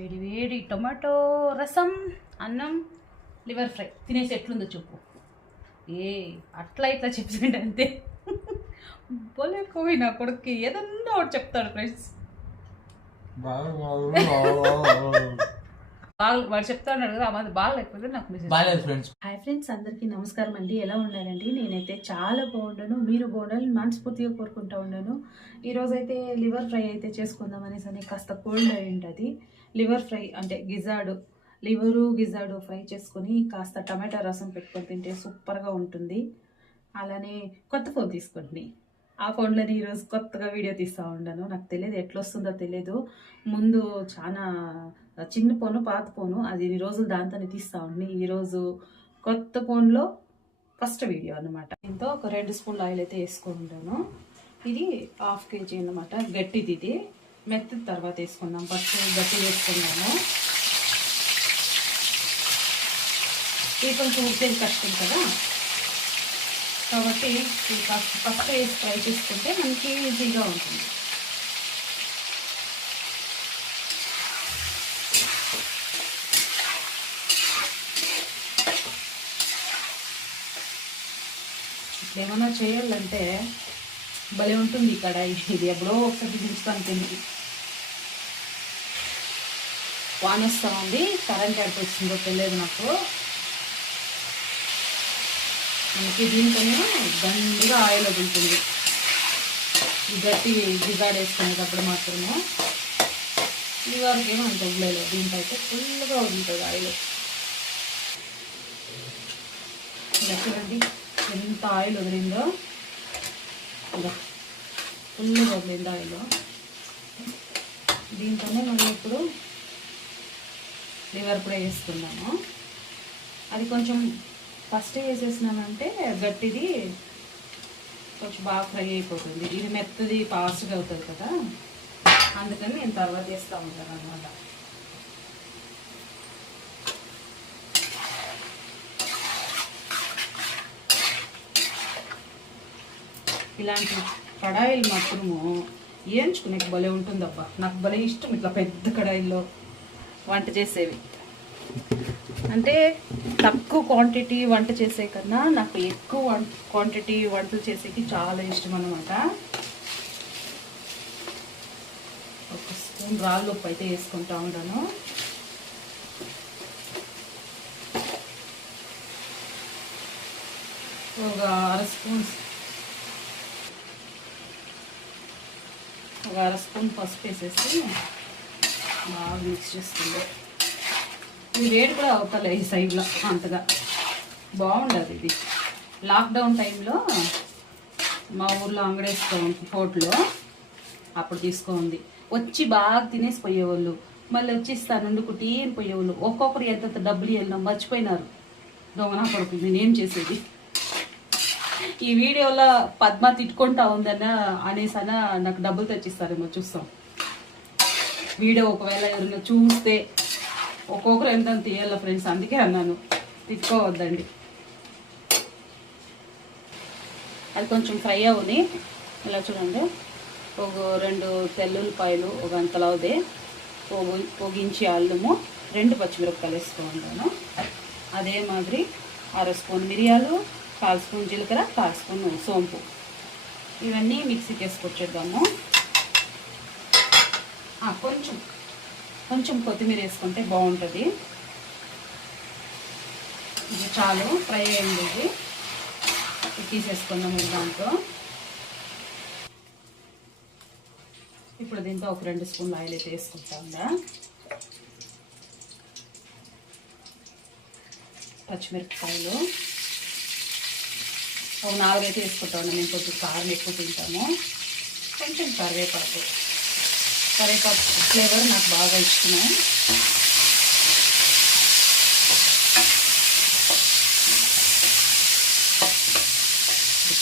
వేడి వేడి టొమాటో రసం అన్నం లివర్ ఫ్రై. తినేసి ఎట్లుందో చెప్పు ఏ అట్లా ఇట్లా చెప్తుంటే అంతే. పోలేకపోయి నా కొడుక్కి. ఏదన్నా ఒకటి చెప్తాడు ఫ్రెండ్స్. బాగా వాడు చెప్తా ఉన్నాడు కదా మాది బాగా లేకపోతే నాకు బాగాలేదు ఫ్రెండ్స్ హాయ్ ఫ్రెండ్స్ అందరికీ నమస్కారం అండి. ఎలా ఉన్నారండి నేనైతే చాలా బాగున్నాను మీరు బాగుండాలని మనస్ఫూర్తిగా కోరుకుంటా ఉన్నాను ఈరోజు అయితే లివర్ ఫ్రై అయితే చేసుకుందాం అనేసి అని కాస్త కోల్డ్ అయి ఉంటుంది. లివర్ ఫ్రై అంటే గిజాడు లివరు గిజాడు ఫ్రై చేసుకొని కాస్త టమాటా రసం పెట్టుకొని తింటే సూపర్గా ఉంటుంది. అలానే కొత్త ఫోన్ తీసుకోండి. ఆ ఫోన్లోనే ఈరోజు కొత్తగా వీడియో తీస్తూ ఉన్నాను. నాకు తెలియదు ఎట్లా వస్తుందో తెలియదు. ముందు చాలా చిన్న ఫోను పాత ఫోను. అది ఇన్ని రోజులు దాంతోనే తీస్తూ ఉండి ఈరోజు కొత్త ఫోన్లో ఫస్ట్ వీడియో అనమాట దీంతో ఒక రెండు స్పూన్లు ఆయిల్ అయితే వేసుకుంటాను. ఇది హాఫ్ కేజీ అనమాట గట్టిది ఇది. మెత్తది తర్వాత వేసుకుందాం. ఫస్ట్ గట్టి వేసుకున్నాము ఇది కొంచెం ఉప్పేది కష్టం కదా. కాబట్టి ఇది కాస్త ఫస్ట్ వేసి ఫ్రై చేసుకుంటే మనకి ఈజీగా ఉంటుంది. ఇప్పుడు ఏమన్నా చేయాలంటే భలే ఉంటుంది ఈ కడాయి. ఇది ఎప్పుడో ఒకసారి దించుతాను తిండి వాన ఉంది కరెంట్ ఎక్కడికి వచ్చిందో తెలియదు నాకు. మనకి దీంతోనే దండిగా ఆయిల్ వదులుతుంది గట్టి జిగాడ్ వేసుకునేటప్పుడు మాత్రము. ఈ వరకు ఏమో అంత వదిలేదు దీంతైతే అయితే ఫుల్గా వదులుతుంది ఆయిల్. చూడండి. ఎంత ఆయిల్ వదిలిందో. ఫుల్గా వదిలింది ఆయిల్. దీంతోనే మనం ఇప్పుడు లివర్ కూడా వేసుకున్నాము అది కొంచెం ఫస్ట్ వేసేసినామంటే గట్టిది కొంచెం బాగా ఫ్రై అయిపోతుంది. ఇది మెత్తది ఫాస్ట్గా అవుతుంది కదా. అందుకని నేను తర్వాత వేస్తూ ఉంటాను అనమాట ఇలాంటి కడాయిలు మాత్రము ఏంచుకునే భలే ఉంటుందబ్బా. నాకు భలే ఇష్టం ఇట్లా పెద్ద కడాయిల్లో. వంట చేసేవి. అంటే తక్కువ క్వాంటిటీ వంట చేసే కన్నా నాకు ఎక్కువ వం క్వాంటిటీ వంటలు చేసేకి చాలా ఇష్టం అనమాట ఒక స్పూన్ రాళ్ళు ఉప్పు అయితే వేసుకుంటా ఉంటాను. ఒక అర స్పూన్ ఒక అర స్పూన్ పసుపు వేసేసి బాగా మిక్స్ చేసుకుంటే ఇది వేడి కూడా అవుతలే ఈ సైడ్లో అంతగా. బాగుండదు ఇది. లాక్డౌన్ టైంలో మా ఊర్లో అంగడేసుకో హోటల్లో అప్పుడు తీసుకోండి వచ్చి బాగా తినేసి పోయేవాళ్ళు. మళ్ళీ వచ్చి ఇస్తాను కుటీ పోయేవాళ్ళు. ఒక్కొక్కరు ఎంత డబ్బులు వెళ్ళినా మర్చిపోయినారు. దొంగన పడుతుంది నేనేం చేసేది? ఈ వీడియోలో పద్మ తిట్టుకుంటా ఉందన్న అనేసన నాకు డబ్బులు తెచ్చిస్తారేమో చూస్తాం. వీడియో ఒకవేళ ఎవరైనా చూస్తే ఒక్కొక్కరు ఎంత తీయాల ఫ్రెండ్స్ అందుకే అన్నాను. తిట్టుకోవద్దండి. అది కొంచెం ఫ్రై అవని. ఇలా చూడండి. ఒక రెండు తెల్లుల్లిపాయలు ఒక అంతలవుదే. ఒక పొగించి అల్లము రెండు పచ్చిమిరపకాయలు వేసుకుంటాను అదే మాదిరి అర స్పూన్ మిరియాలు కాల్ స్పూన్ జీలకర్ర కాల్ స్పూన్ సోంపు. ఇవన్నీ మిక్సీకి వేసుకొచ్చేద్దాము. కొంచెం కొంచెం కొత్తిమీర వేసుకుంటే బాగుంటుంది. ఇది చాలు ఫ్రై అయింది ఇది. ఇది తీసేసుకుందాం దాంతో దాంట్లో. ఇప్పుడు దీంతో ఒక రెండు స్పూన్లు ఆయిల్ అయితే వేసుకుంటాంగా పచ్చిమిరపకాయలు. ఒక నాలుగైతే వేసుకుంటాను మేము కొంచెం కారం ఎక్కువ తింటాము. కొంచెం కరివేపాకు. కరివేపాకు ఫ్లేవర్ నాకు బాగా ఇష్టమే.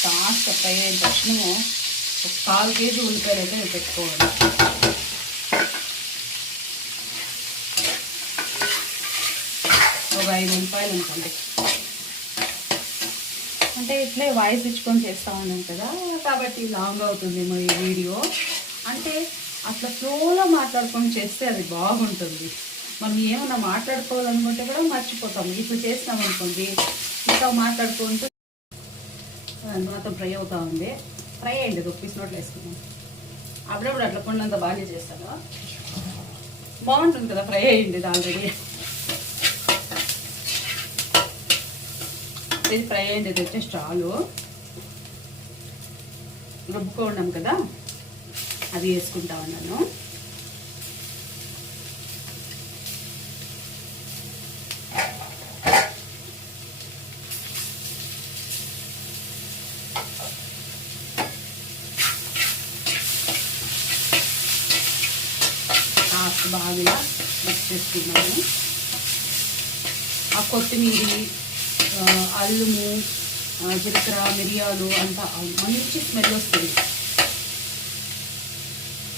కాస్త ఫ్రై అయిన తక్షణము ఒక కాలు కేజీ ఉల్లిపాయలు అయితే నేను పెట్టుకోవాలి. ఒక ఐదు ఉల్లిపాయలు అనుకోండి అంటే ఇట్లే వాయిస్ ఇచ్చుకొని చేస్తూ ఉన్నాం కదా కాబట్టి లాంగ్ అవుతుందేమో ఈ వీడియో. అంటే అట్లా ఫ్లోలో మాట్లాడుకొని చేస్తే అది బాగుంటుంది. మనం ఏమన్నా మాట్లాడుకోవాలనుకుంటే కూడా మర్చిపోతాం. ఇట్లా చేస్తాం అనుకోండి ఇంకా మాట్లాడుకుంటూ మాత్రం ఫ్రై అవుతా ఉంది. ఫ్రై అయ్యండి ఒక పీస్ నోట్లో వేసుకున్నాం అప్పుడప్పుడు అట్లా కొండంత బాగానే చేస్తాను. బాగుంటుంది కదా ఫ్రై అయ్యింది ఇది ఆల్రెడీ ఇది ఫ్రై అయ్యింది ఇది వచ్చేసి చాలు ఉన్నాం కదా. అవి వేసుకుంటా ఉన్నాను. కాస్త బాగా మిక్స్ చేసుకున్నాము ఆ కొత్తిమీరి అల్లము జీలకర్ర మిరియాలు అంతా మంచి స్మెల్ వస్తుంది.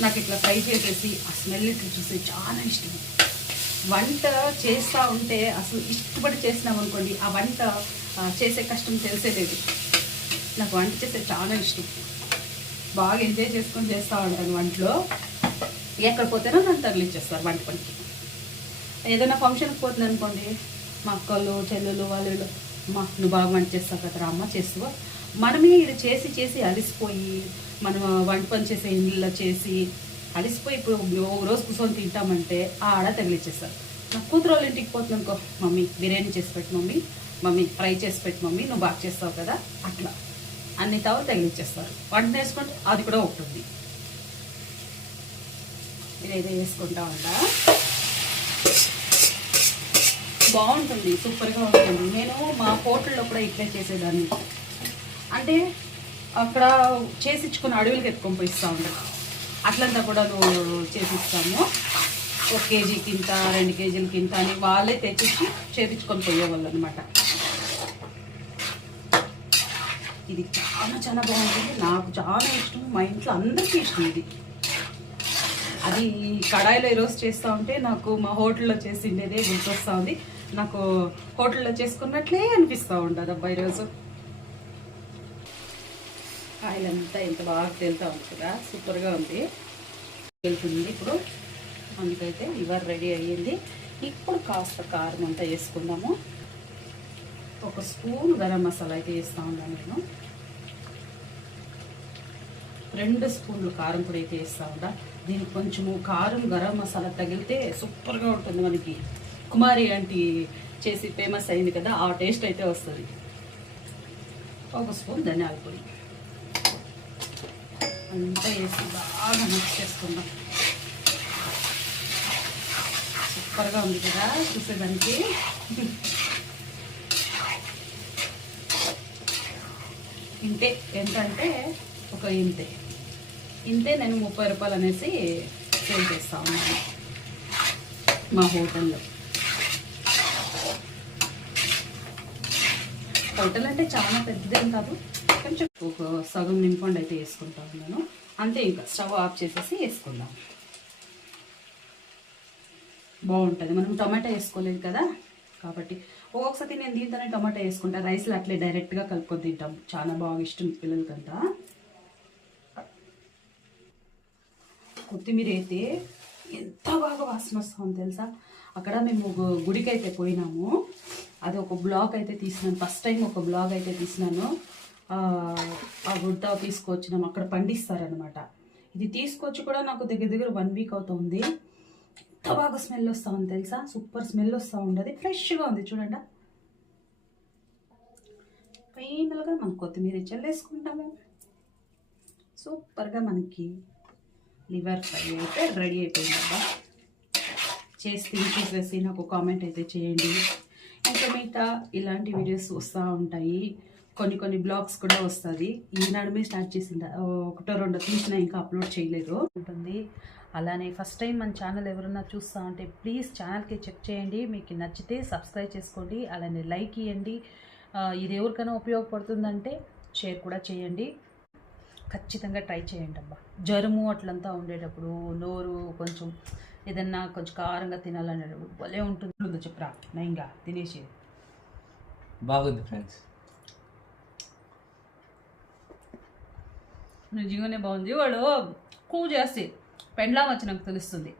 నాకు ఇట్లా ఫ్రై చేసేసి ఆ స్మెల్ ఇట్లా చూస్తే చాలా ఇష్టం. వంట చేస్తూ ఉంటే అసలు ఇష్టపడి చేసినాం అనుకోండి ఆ వంట చేసే కష్టం తెలిసేలేదు నాకు వంట చేస్తే చాలా ఇష్టం. బాగా ఎంజాయ్ చేసుకొని చేస్తూ ఉంటాను వంటలో. ఎక్కడ పోతేనో నన్ను తగిలిచ్చేస్తారు వంట పనికి. ఏదైనా ఫంక్షన్కి పోతుంది అనుకోండి మా అక్కలు చెల్లెలు వాళ్ళు మా నువ్వు బాగా వంట చేస్తావు కదా అమ్మ చేస్తావా? మనమే ఇది చేసి చేసి అలిసిపోయి మనం వంట పని చేసే ఇంట్లో చేసి అలిసిపోయి ఇప్పుడు ఒక రోజు కూర్చొని తింటామంటే ఆ ఆడ తగిలిచ్చేస్తారు. నా కూతురు వాళ్ళ ఇంటికి పోతుందనుకో మమ్మీ బిర్యానీ చేసి పెట్టు మమ్మీ మమ్మీ ఫ్రై చేసి పెట్టు మమ్మీ నువ్వు బాగా చేస్తావు కదా అట్లా. అన్ని తవ్వ తగిలిచ్చేస్తారు. వంట నేర్చుకుంటే అది కూడా ఉంటుంది ఇదైతే వేసుకుంటా ఉంటా బాగుంటుంది. సూపర్గా ఉంటుంది. నేను మా హోటల్లో కూడా ఇట్లే చేసేదాన్ని. అంటే అక్కడ చేసిచ్చుకుని అడవులకి ఎత్తుకొని పోయిస్తూ ఇస్తా అట్లంతా కూడా నువ్వు చేసిస్తాము. ఒక కేజీకి ఇంత రెండు కేజీలకి ఇంత అని వాళ్ళే తెచ్చిచ్చి చేపించుకొని పోయేవాళ్ళు అనమాట ఇది చాలా చాలా బాగుంటుంది నాకు చాలా ఇష్టం. మా ఇంట్లో అందరికీ ఇష్టం ఇది. అది కడాయిలో ఈరోజు చేస్తూ ఉంటే నాకు మా హోటల్లో చేసిండేదే గుర్తొస్తూ ఉంది. నాకు హోటల్లో చేసుకున్నట్లే అనిపిస్తూ ఉంటుంది అబ్బాయి ఈరోజు ఆయిల్ అంతా ఎంత బాగా తేలుతూ ఉంది కదా సూపర్గా ఉంది. వెళ్తుంది ఇప్పుడు. అందుకైతే ఇవర్ రెడీ అయ్యింది. ఇప్పుడు కాస్త కారం అంతా వేసుకుందాము. ఒక స్పూన్ గరం మసాలా అయితే వేస్తూ ఉన్నాను నేను. రెండు స్పూన్లు కారం పొడి అయితే వేస్తా ఉంటా దీనికి కొంచెము కారం గరం మసాలా తగిలితే సూపర్గా ఉంటుంది మనకి. కుమారి ఆంటీ చేసి ఫేమస్ అయింది కదా ఆ టేస్ట్ అయితే వస్తుంది. ఒక స్పూన్ ధనియాల పొడి. అంతా వేసి బాగా మిక్స్ చేసుకుందాం. సూపర్గా ఉంది కదా చూసేదానికి. ఇంతే. ఎంత అంటే ఒక ఇంతే. ఇంతే నేను ముప్పై రూపాయలు అనేసి సేల్ చేస్తా ఉన్నాను మా హోటల్లో. హోటల్ అంటే చాలా పెద్దదేం కాదు. కొంచెం ఒక సగం నింపండి అయితే వేసుకుంటా ఉన్నాను. అంతే ఇంకా స్టవ్ ఆఫ్ చేసేసి వేసుకుందాం. బాగుంటుంది. మనం టమాటా వేసుకోలేదు కదా? కాబట్టి ఒక్కొక్కసారి నేను దీంతోనే టమాటా వేసుకుంటా. రైస్లో అట్లే డైరెక్ట్గా కలుపుకొని తింటాం. చాలా బాగా ఇష్టం పిల్లలకంతా. కొత్తిమీర అయితే ఎంత బాగా వాసన వస్తుంది తెలుసా? అక్కడ మేము గుడికైతే గుడికి అయితే పోయినాము. అది ఒక బ్లాగ్ అయితే తీసినాను. ఫస్ట్ టైం ఒక బ్లాగ్ అయితే తీసినాను. ఆ, ఆ గుడ్డ తీసుకొచ్చినాము అక్కడ పండిస్తారనమాట ఇది తీసుకొచ్చి కూడా నాకు దగ్గర దగ్గర వన్ వీక్ అవుతుంది. ఎంత బాగా స్మెల్ వస్తూ ఉంది తెలుసా? సూపర్ స్మెల్ వస్తూ ఉండదు ఫ్రెష్గా ఉంది. చూడండి. ఫైనల్గా మనం కొత్తిమీర చల్లేసుకుంటాము. సూపర్గా మనకి లివర్ ఫ్రై అయితే రెడీ అయిపోయిందబ్బా. చేసి తిని చూసేసి నాకు కామెంట్ అయితే చేయండి. ఇంకా మిగతా ఇలాంటి వీడియోస్ వస్తూ ఉంటాయి. కొన్ని కొన్ని బ్లాగ్స్ కూడా వస్తుంది. ఈనాడమే స్టార్ట్ చేసింది? ఒకటో రెండో తీసిన ఇంకా అప్లోడ్ చేయలేదు. ఉంటుంది. అలానే ఫస్ట్ టైం మన ఛానల్ ఎవరన్నా చూస్తా ఉంటే ప్లీజ్ ఛానల్కి చెక్ చేయండి. మీకు నచ్చితే సబ్స్క్రైబ్ చేసుకోండి. అలానే లైక్ ఇవ్వండి ఇది ఎవరికైనా ఉపయోగపడుతుందంటే షేర్ కూడా చేయండి. ఖచ్చితంగా ట్రై చేయండి అబ్బా. జ్వరము అట్లంతా ఉండేటప్పుడు నోరు కొంచెం ఏదన్నా కొంచెం కారంగా తినాలనేటప్పుడు భలే ఉంటుందో చెప్పరా నయంగా తినేసి బాగుంది ఫ్రెండ్స్. నిజంగానే బాగుంది. వాడు కూ చేస్తే పెండ్లాం వచ్చి నాకు తెలుస్తుంది.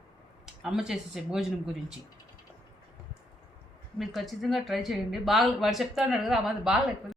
అమ్మ చేసేసే భోజనం గురించి. మీరు ఖచ్చితంగా ట్రై చేయండి. బాగా వాడు చెప్తా ఉన్నాడు కదా మాది బాగా లేకపోతే